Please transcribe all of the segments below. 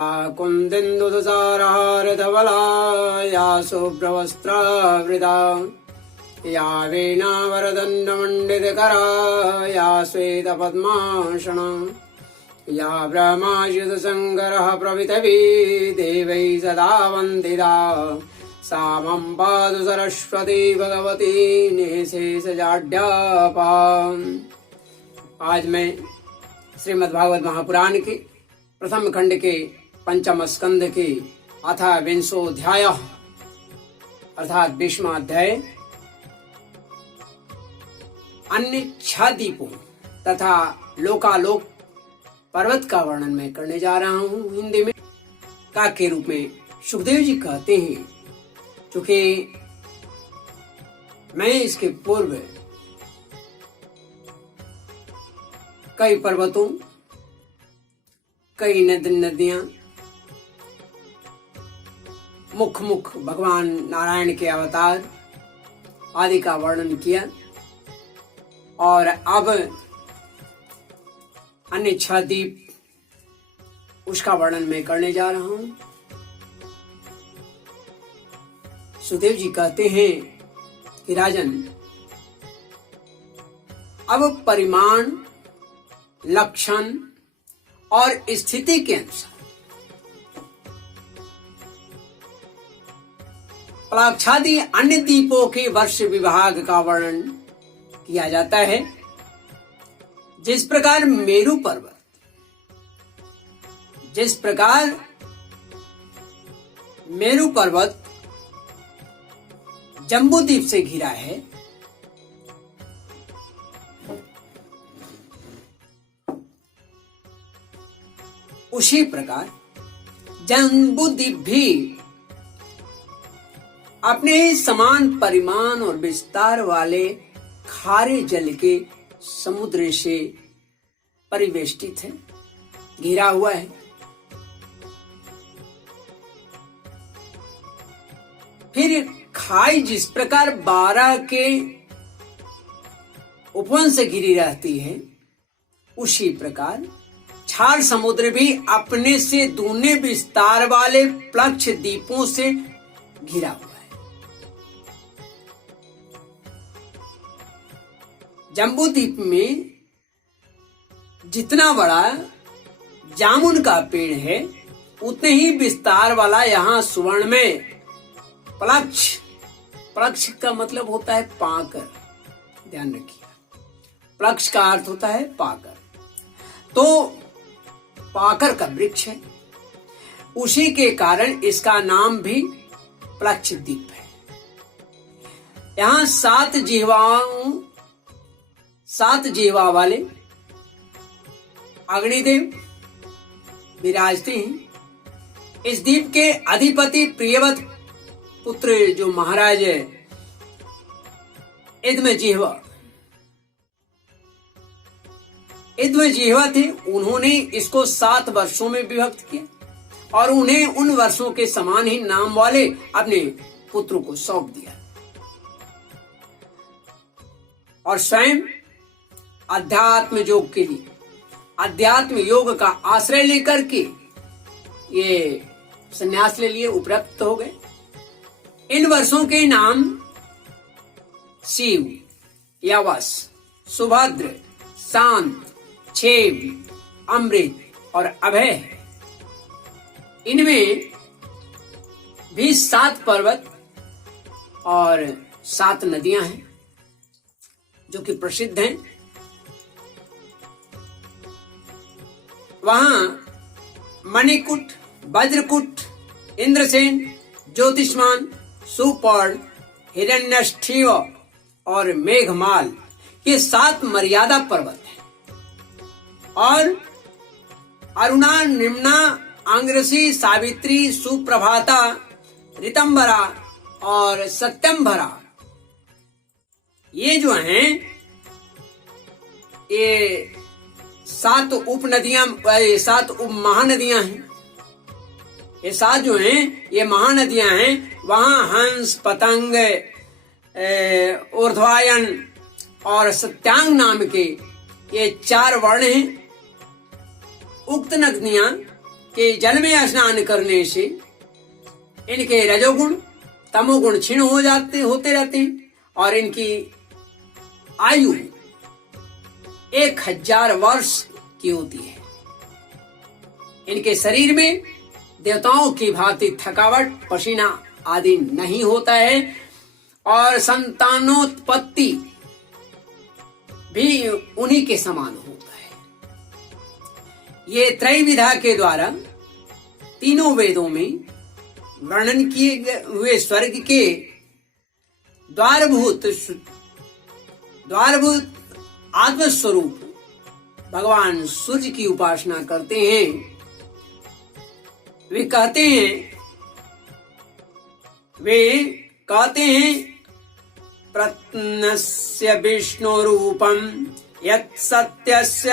कुन्दिन्दुदुसारहारधवला या शुभ्रवस्त्रावृता या वीणावरदण्डमण्डितकरा या श्वेतपद्मासना या ब्रह्माच्युतशङ्करः प्रभृतिभिः देवैः सदा वन्दिता सा मम पातु सरस्वती भगवती निःशेषजाड्यापहा। आज मैं श्रीमद्भागवत महापुराण के प्रथम खंड के पंचम स्कंद के अथ विंशोऽध्याय अर्थात 20वां अध्याय अन्य 6 द्वीपों तथा लोकालोक पर्वत का वर्णन मैं करने जा रहा हूँ। हिंदी में का के रूप में सुखदेव जी कहते हैं, क्योंकि मैं इसके पूर्व कई पर्वतों, कई नदियां, मुख भगवान नारायण के अवतार आदि का वर्णन किया और अब अन्य 6 द्वीप उसका वर्णन मैं करने जा रहा हूं। सुखदेव जी कहते हैं कि राजन, अब परिमाण, लक्षण और स्थिति के अनुसार पलाक्षादि अन्य द्वीपों के वर्ष विभाग का वर्णन किया जाता है। जिस प्रकार मेरू पर्वत जम्बू द्वीप से घिरा है, उसी प्रकार जम्बू द्वीप भी अपने समान परिमाण और विस्तार वाले खारे जल के समुद्र से परिवेष्टित है, घिरा हुआ है। फिर खाई जिस प्रकार 12 के उपवन से घिरी रहती है, उसी प्रकार क्षार समुद्र भी अपने से दूने विस्तार वाले प्लक्ष द्वीपों से घिरा हुआ है। जम्बू द्वीप में जितना बड़ा जामुन का पेड़ है, उतने ही विस्तार वाला यहाँ सुवर्ण में प्लक्ष का मतलब होता है पाकर, ध्यान रखिए। प्लक्ष का अर्थ होता है पाकर, तो पाकर का वृक्ष है, उसी के कारण इसका नाम भी प्लक्ष द्वीप है। यहाँ 7 जिह्वा वाले अग्निदेव विराजते हैं। इस द्वीप के अधिपति प्रियवत पुत्र जो महाराज इद्मजिह्वा थे, उन्होंने इसको 7 वर्षों में विभक्त किया और उन्हें उन वर्षों के समान ही नाम वाले अपने पुत्र को सौंप दिया और स्वयं अध्यात्म योग का आश्रय लेकर के ये संन्यास ले लिए, उपरक्त हो गए। इन वर्षों के नाम शिव, यवस, सुभद्र, शांत, क्षेम, अमृत और अभय है। इनमें भी 7 पर्वत और 7 नदियां हैं जो कि प्रसिद्ध हैं। वहां मणिकूट, वज्रकूट, इंद्रसेन, ज्योतिष्मान, सुपर्ण, हिरण्यष्ठिव और मेघमाल, ये 7 मर्यादा पर्वत हैं। और अरुणा, निम्ना, अंग्रसी, सावित्री, सुप्रभाता, ऋतंबरा और सत्यंभरा, ये जो हैं ये 7 उप महानदियां हैं। ये 7 जो हैं ये महानदियां हैं। वहां हंस, पतंग, ऊर्ध्वायन और सत्यांग नाम के ये 4 वर्ण हैं। उक्त नदियां कि जल में स्नान करने से इनके रजोगुण तमोगुण क्षीण होते रहते हैं और इनकी आयु 1000 वर्ष की होती है। इनके शरीर में देवताओं की भांति थकावट, पसीना आदि नहीं होता है और संतानोत्पत्ति भी उन्हीं के समान होता है। ये त्रैविधा के द्वारा तीनों वेदों में वर्णन किए हुए स्वर्ग के द्वारभूत आत्मस्वरूप भगवान सूर्य की उपासना करते हैं। वे कहते हैं प्रत्नस्य विष्णु रूपम यत् सत्यस्य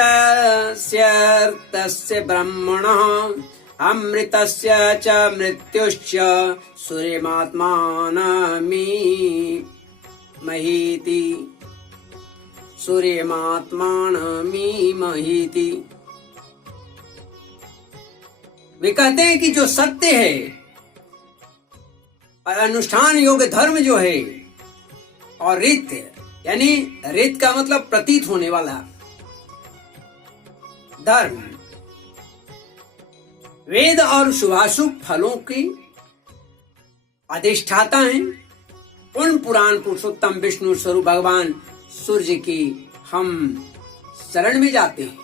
स्यर्थस्य ब्रह्मणः अमृतस्य च मृत्युश्च सूर्यमात्मानमीमहीति। वे कहते हैं कि जो सत्य है और अनुष्ठान योग्य धर्म जो है और रित, यानी रित का मतलब प्रतीत होने वाला धर्म, वेद और शुभाशुभ फलों की अधिष्ठाता हैं। उन पुराण पुरुषोत्तम विष्णु स्वरूप भगवान सूर्य की हम शरण में जाते हैं।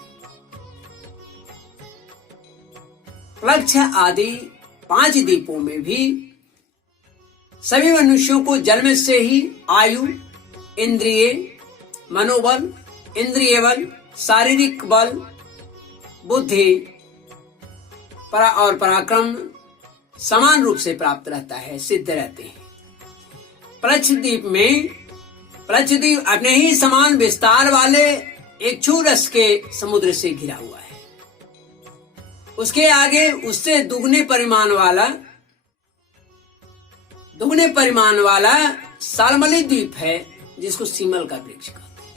प्लक्ष आदि 5 द्वीपों में भी सभी मनुष्यों को जन्म से ही आयु, इंद्रिय, मनोबल, इंद्रिय बल, शारीरिक बल, बुद्धि और पराक्रम समान रूप से प्राप्त रहता है, सिद्ध रहते हैं। प्रच्छद्वीप अपने ही समान विस्तार वाले एक रस के समुद्र से घिरा हुआ है। उसके आगे उससे दुगने परिमाण वाला सालमली द्वीप है, जिसको सीमल का वृक्ष कहते हैं।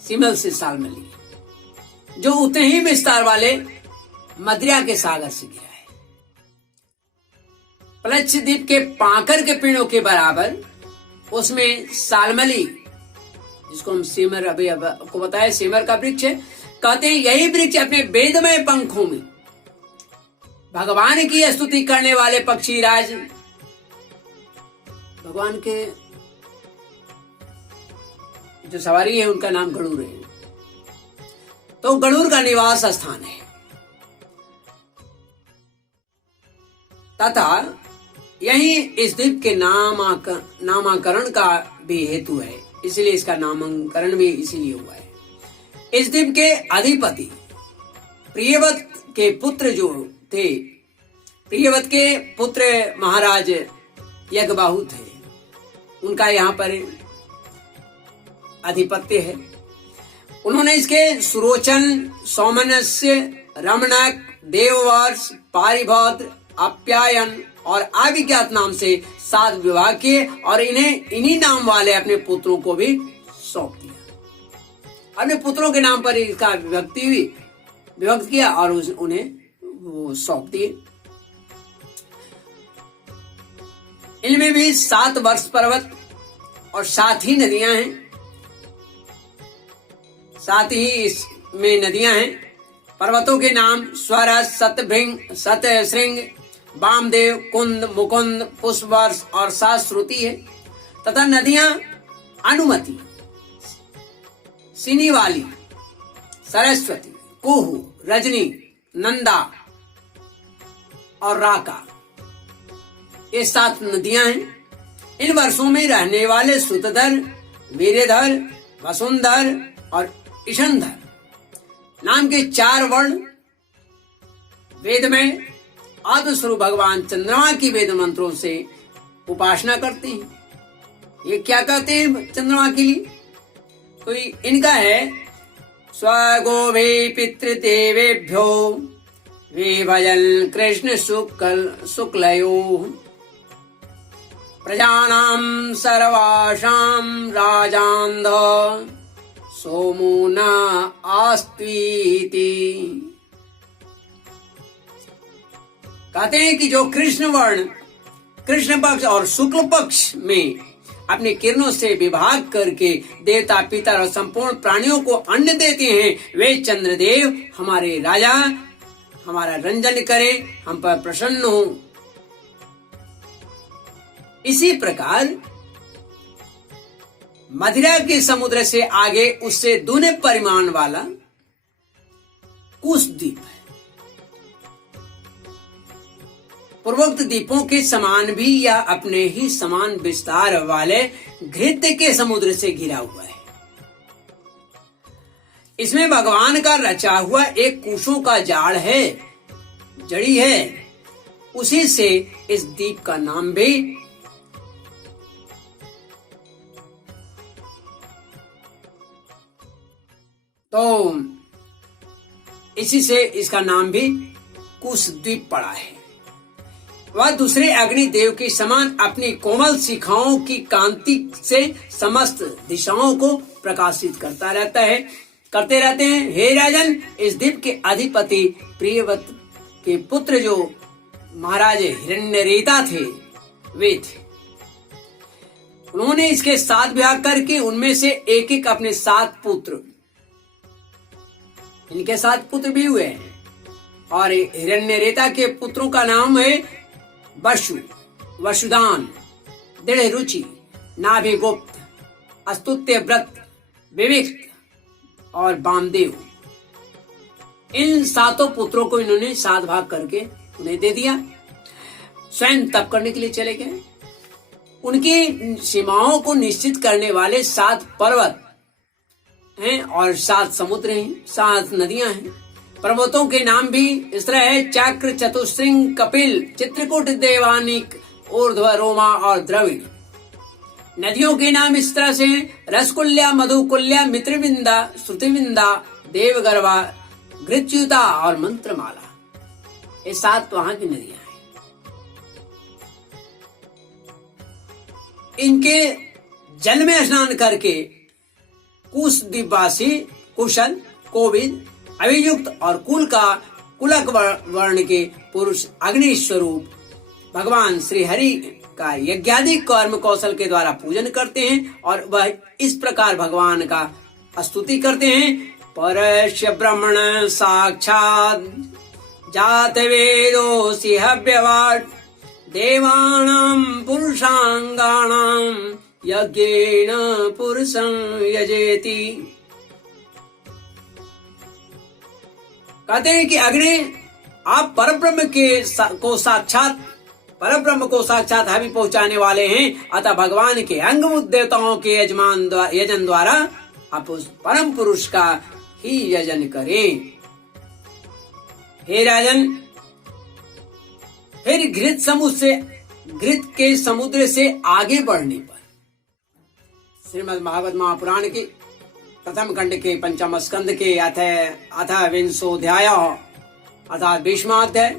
सीमल से सालमली, जो उतने ही विस्तार वाले मदिरा के सागर से घिरा है। प्लक्षद्वीप के पाकर के पेड़ों के बराबर उसमें सालमली, जिसको हम सीमर अभी आपको बताया सीमर का वृक्ष है, कहते हैं यही वृक्ष अपने वेदमय पंखों में भगवान की स्तुति करने वाले पक्षी राज, भगवान के जो सवारी है उनका नाम गरुड़ है, तो गरुड़ का निवास स्थान है। तथा यही इस द्वीप के नामकरण का भी हेतु है, इसलिए इसका नामकरण भी इसीलिए हुआ है। इस द्वीप के अधिपति प्रियव्रत के पुत्र जो थे, प्रियव्रत के पुत्र महाराज यज्ञबाहु थे, उनका यहाँ पर अधिपत्य है। उन्होंने इसके सुरोचन, सौमनस्य, रमणक, देववर्ष, पारिभद्र, आप्यायन और अभिज्ञात नाम से 7 विवाह किए और इन्हीं नाम वाले अपने पुत्रों को भी सौंप दिया। अपने पुत्रों के नाम पर इसका विभक्त किया और उन्हें वो सौंप दिए। इनमें भी 7 वर्ष पर्वत और 7 ही नदियां हैं, 7 ही इसमें नदियां हैं। पर्वतों के नाम स्वरस, सतभृंग, सतशृंग, वामदेव, कुंद, मुकुंद, पुष्पवर्ष और शाश्रुति है। तथा नदियां अनुमति, सिनीवाली, सरस्वती, कुहू, रजनी, नंदा और राका, ये 7 नदियां हैं। इन वर्षों में रहने वाले सुतधर, वीरधर, वसुंधर और ईशनधर नाम के 4 वर्ण वेद में आत्मस्वरूप भगवान चंद्रमा की वेद मंत्रों से उपासना करते हैं। ये क्या कहते हैं चंद्रमा के लिए? तो इनका है स्वगोभे पितृदेवेभ्यो विभजन कृष्ण शुक्लयो प्रजानां सर्वासां राजान्ध सोमो न आस्त्वीति। कहते हैं कि जो कृष्ण वर्ण, कृष्ण पक्ष और शुक्ल पक्ष में अपने किरणों से विभाग करके देवता, पितर और संपूर्ण प्राणियों को अन्न देते हैं, वे चंद्रदेव हमारे राजा हमारा रंजन करे, हम पर प्रसन्न हो। इसी प्रकार मदिरा के समुद्र से आगे उससे दूने परिमाण वाला कुश द्वीप है। पूर्वोक्त द्वीपों के समान भी यह अपने ही समान विस्तार वाले घृत के समुद्र से घिरा हुआ है। इसमें भगवान का रचा हुआ एक कुशों का जाड़ है, जड़ी है, उसी से इस द्वीप का नाम भी तो इसी से इसका नाम भी कुश द्वीप पड़ा है। वह दूसरे अग्निदेव के समान अपनी कोमल शिखाओं की कांति से समस्त दिशाओं को प्रकाशित करते रहते हैं। हे राजन, इस द्वीप के अधिपति प्रियव्रत के पुत्र जो महाराज हिरण्यरेता थे, वे थे। उन्होंने इसके 7 विवाह करके उनमें से एक एक अपने 7 पुत्र, इनके 7 पुत्र भी हुए हैं। और हिरण्यरेता के पुत्रों का नाम है वसु, वसुदान, दृढ़ रुचि, नाभिगुप्त, अस्तुत्य व्रत, विविक्त और वामदेव। इन 7 पुत्रों को इन्होंने 7 भाग करके उन्हें दे दिया। स्वयं तप करने के लिए चले गए। उनकी सीमाओं को निश्चित करने वाले 7 पर्वत हैं और 7 समुद्र हैं, 7 नदियां हैं। पर्वतों के नाम भी इस तरह है: चक्र, चतुश्रृंग, कपिल, चित्रकूट, देवानिक, ऊर्ध्व, रोमा और द्रविड़। नदियों के नाम इस तरह से हैं: रसकुल्या, मधुकुल्या, मित्रविंदा, श्रुतिविंदा, देवगर्भा, घृतच्युता और मंत्रमाला। ये 7 वहां की नदियां हैं। इनके जल में स्नान करके कुश द्वीपवासी कुशल, कोविद, अभियुक्त और कुलक वर्ण के पुरुष अग्नि स्वरूप भगवान श्री हरि का यज्ञादि कर्म कौशल के द्वारा पूजन करते हैं और वह इस प्रकार भगवान का स्तुति करते हैं: परस्य ब्रह्मण साक्षात् जात वेदोऽसि हव्यवाट् देवानां पुरुषांगाणां यज्ञेन पुरुषं यजेति। कहते हैं कि अग्नि, आप परब्रह्म को साक्षात हवि पहुंचाने वाले हैं, अतः भगवान के अंगभूत देवताओं के यजन द्वारा आप उस परम पुरुष का ही यजन करें। हे राजन, फिर घृत के समुद्र से आगे बढ़ने पर श्रीमद् भागवत महापुराण के प्रथम खंड के 5वें स्कंद के अथ विंशोऽध्याय अर्थात 20वां अध्याय,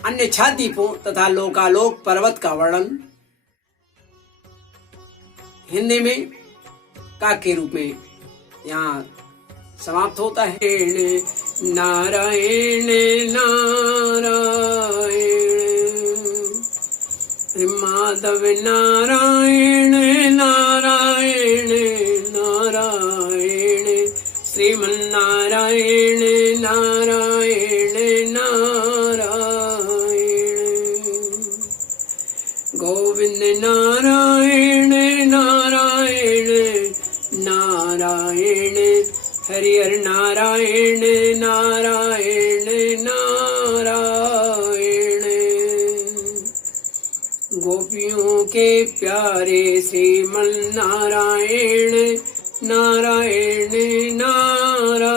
अन्य 6 द्वीपों तथा लोकालोक पर्वत का वर्णन हिंदी में काक के रूप में यहाँ समाप्त होता है। नारायण नारायण माधव नारायण नारायण नारायण श्रीमन्नारायण नारायण नारायण गोविंद नारायण नारायण नारायण हरि हरि नारायण नारायण नारायण गोपियों के प्यारे श्रीमन्नारायण नारायण नारायण।